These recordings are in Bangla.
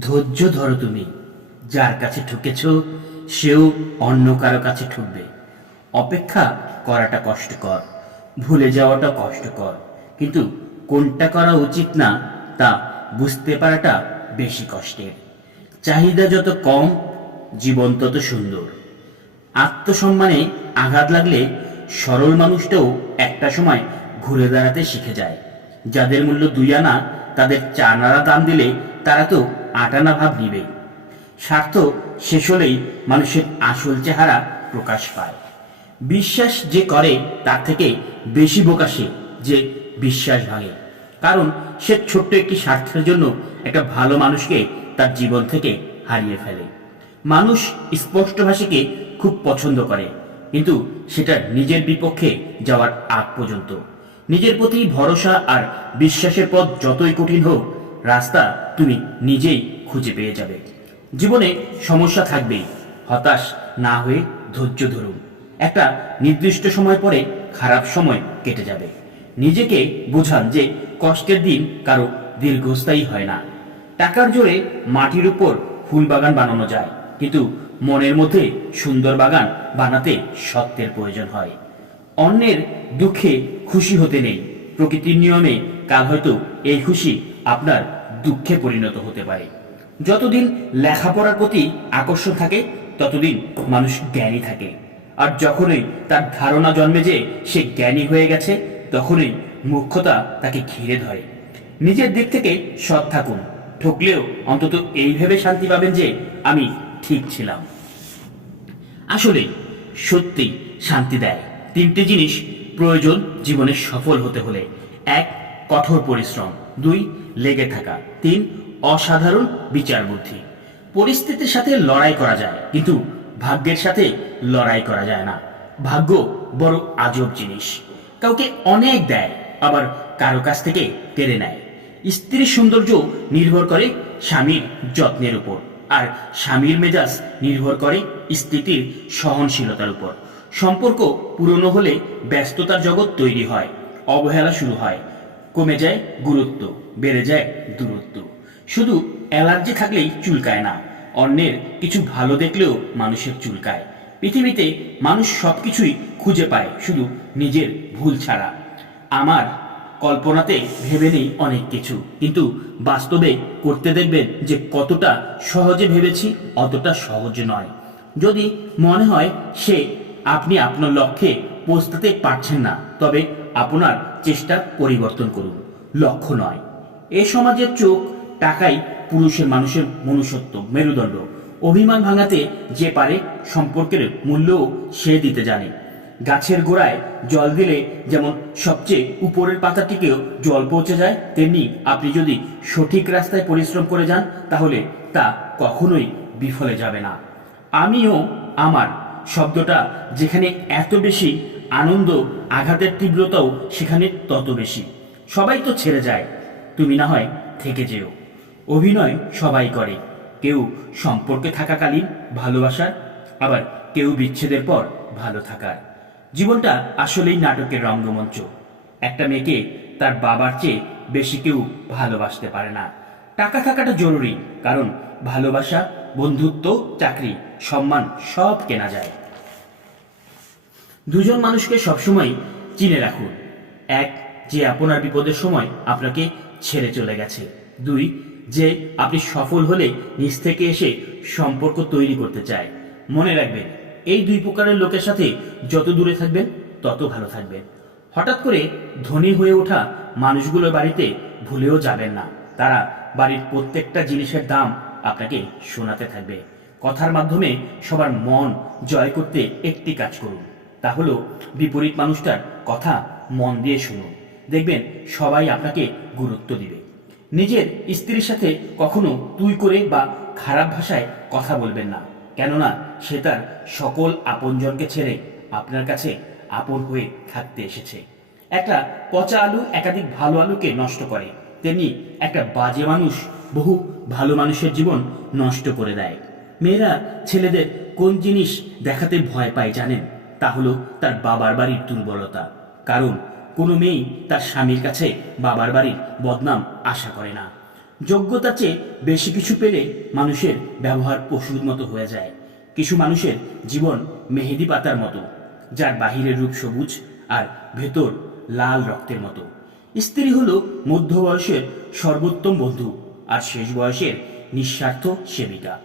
ধৈর্য ধরো তুমি। যার কাছে ঠকেছ, সেও অন্য কারও কাছে ঠকবে। অপেক্ষা করাটা কষ্টকর, ভুলে যাওয়াটা কষ্টকর। কিন্তু কোনটা করা উচিত না, তা বুঝতে পারাটা বেশি কষ্টের। চাহিদা যত কম, জীবন তত সুন্দর। আত্মসম্মানে আঘাত লাগলে সরল মানুষটাও একটা সময় ঘুরে দাঁড়াতে শিখে যায়। যাদের মূল্য দুই আনা, তাদের চার আনা দাম দিলে তারা তো আট আনা ভাব নিবে। স্বার্থ শেষ হলেই মানুষের আসল চেহারা প্রকাশ পায়। বিশ্বাস যে করে, তার থেকে বেশি সে যে বিশ্বাস ভাঙে। কারণ সে ছোট্ট একটি স্বার্থের জন্য একটা ভালো মানুষকে তার জীবন থেকে হারিয়ে ফেলে। মানুষ স্পষ্টভাষীকে খুব পছন্দ করে, কিন্তু সেটা নিজের বিপক্ষে যাওয়ার আগ পর্যন্ত। নিজের প্রতি ভরসা আর বিশ্বাসের পথ যতই কঠিন হোক রাস্তা তুমি নিজেই খুঁজে পেয়ে যাবে। জীবনে সমস্যা থাকবেই, হতাশ না হয়ে ধৈর্য ধরুন। একটা নির্দিষ্ট সময় পরে খারাপ সময় কেটে যাবে। নিজেকে বোঝান যে কষ্টের দিন কারও দীর্ঘস্থায়ী হয় না। টাকার জোরে মাটির উপর ফুল বাগান বানানো যায়, কিন্তু মনের মধ্যে সুন্দর বাগান বানাতে সত্যের প্রয়োজন হয়। অন্যের দুঃখে খুশি হতে নেই, প্রকৃতির নিয়মে কাল হয়তো এই খুশি আপনার দুঃখে পরিণত হতে পারে। যতদিন লেখাপড়ার প্রতি আকর্ষণ থাকে, ততদিন মানুষ জ্ঞানী থাকে। আর যখনই তার ধারণা জন্মে যে সে জ্ঞানী হয়ে গেছে, তখনই মুখ্যতা তাকে ঘিরে ধরে। নিজের দিক থেকে সৎ থাকুন। ঠকলেও অন্তত এই ভেবে শান্তি পাবেন যে আমি ঠিক ছিলাম। আসলে সত্যি শান্তি দেয়। তিনটি জিনিস প্রয়োজন জীবনে সফল হতে হলে। এক, কঠোর পরিশ্রম। দুই, লেগে থাকা। তিন, অসাধারণ বিচার বুদ্ধি পরিস্থিতির সাথে লড়াই করা যায়, কিন্তু ভাগ্যের সাথে লড়াই করা যায় না। ভাগ্য বড় আজব জিনিস। কাউকে অনেক দেয়, আবার কারও কাছ থেকে কেড়ে নেয়। স্ত্রীর সৌন্দর্য নির্ভর করে স্বামীর যত্নের উপর, আর স্বামীর মেজাজ নির্ভর করে স্ত্রীটির সহনশীলতার উপর। সম্পর্ক পুরনো হলে ব্যস্ততার জগৎ তৈরি হয়, অবহেলা শুরু হয় কমে যায় গুরুত্ব, বেড়ে যায় দূরত্ব। শুধু অ্যালার্জি থাকলেই চুলকায় না, অন্যের কিছু ভালো দেখলেও মানুষের চুলকায়। পৃথিবীতে মানুষ সবকিছুই খুঁজে পায় শুধু নিজের ভুল ছাড়া। আমার কল্পনাতে ভেবে নেই অনেক কিছু, কিন্তু বাস্তবে করতে দেখবেন যে কতটা সহজে ভেবেছি, অতটা সহজ নয়। যদি মনে হয় সে আপনি আপনার লক্ষ্যে পৌঁছতে পারছেন না, তবে আপনার চেষ্টা পরিবর্তন করুন। লক্ষ্য নয়, এ সমাজের চোখ টাকাই পুরুষের মানুষের মনুষ্যত্ব, মেরুদণ্ড। অভিমান ভাঙাতে যে পারে সম্পর্কের মূল্যও সে দিতে জানে। গাছের গোড়ায় জল দিলে যেমন সবচেয়ে উপরের পাতাটিকেও জল পৌঁছে যায়, তেমনি আপনি যদি সঠিক রাস্তায় পরিশ্রম করে যান, তাহলে তা কখনোই বিফলে যাবে না। আমিও আমার শব্দটা যেখানে এত বেশি আনন্দ, আঘাতের তীব্রতাও সেখানে তত বেশি। সবাই তো ছেড়ে যায়, তুমি না হয় থেকে যেও। অভিনয় সবাই করে, কেউ সম্পর্কে থাকাকালীন ভালোবাসার, আবার কেউ বিচ্ছেদের পর ভালো থাকার। জীবনটা আসলেই নাটকের রঙ্গমঞ্চ। একটা মেয়েকে তার বাবার চেয়ে বেশি কেউ ভালোবাসতে পারে না। টাকা থাকাটা জরুরি, কারণ ভালোবাসা, বন্ধুত্ব, চাকরি, সম্মান সব কেনা যায়। দুজন মানুষকে সবসময় চিনে রাখুন। এক, যে আপনার বিপদের সময় আপনাকে ছেড়ে চলে গেছে। দুই, যে আপনি সফল হলে নিজ থেকে এসে সম্পর্ক তৈরি করতে চায়। মনে রাখবেন, এই দুই প্রকারের লোকের সাথে যত দূরে থাকবেন, তত ভালো থাকবেন। হঠাৎ করে ধনী হয়ে ওঠা মানুষগুলোর বাড়িতে ভুলেও যাবেন না। তারা বাড়ির প্রত্যেকটা জিনিসের দাম আপনাকে শোনাতে থাকবে। কথার মাধ্যমে সবার মন জয় করতে একটি কাজ করুন। তা হলো বিপরীত মানুষটার কথা মন দিয়ে শুনুন। দেখবেন সবাই আপনাকে গুরুত্ব দিবে। নিজের স্ত্রীর সাথে কখনো তুই করে বা খারাপ ভাষায় কথা বলবেন না। কেননা সে তার সকল আপনজনকে ছেড়ে আপনার কাছে আপন হয়ে থাকতে এসেছে। একটা পচা আলু একাধিক ভালো আলুকে নষ্ট করে। তেমনি একটা বাজে মানুষ বহু ভালো মানুষের জীবন নষ্ট করে দেয়। মেয়েরা ছেলেদের কোন জিনিস দেখাতে ভয় পায় জানেন? তা হলো তার বাবার বাড়ির দুর্বলতা। কারণ কোনো মেয়েই তার স্বামীর কাছে বাবার বাড়ির বদনাম আশা করে না। যোগ্যতার চেয়ে বেশি কিছু পেলে মানুষের ব্যবহার পশুর মতো হয়ে যায়। কিছু মানুষের জীবন মেহেদি পাতার মতো, যার বাহিরের রূপ সবুজ আর ভেতর লাল রক্তের মতো। স্ত্রী হলো মধ্য বয়সের সর্বোত্তম বন্ধু আর শেষ বয়সের নিঃস্বার্থ সেবিকা।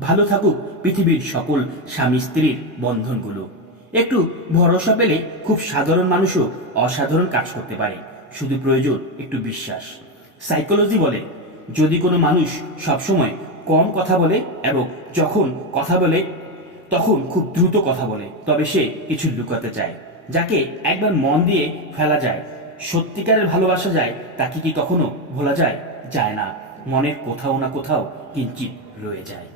ভালো থাকুক পৃথিবীর সকল স্বামী স্ত্রীর বন্ধনগুলো। একটু ভরসা পেলে খুব সাধারণ মানুষও অসাধারণ কাজ করতে পারে। শুধু প্রয়োজন একটু বিশ্বাস। সাইকোলজি বলে, যদি কোনো মানুষ সবসময় কম কথা বলে এবং যখন কথা বলে, তখন খুব দ্রুত কথা বলে, তবে সে কিছু লুকাতে চায়। যাকে একবার মন দিয়ে ফেলা যায়, সত্যিকারের ভালোবাসা যায়, তাকে কি কখনো ভোলা যায়? যায় না। মনের কোথাও না কোথাও কিঞ্চিত রয়ে যায়।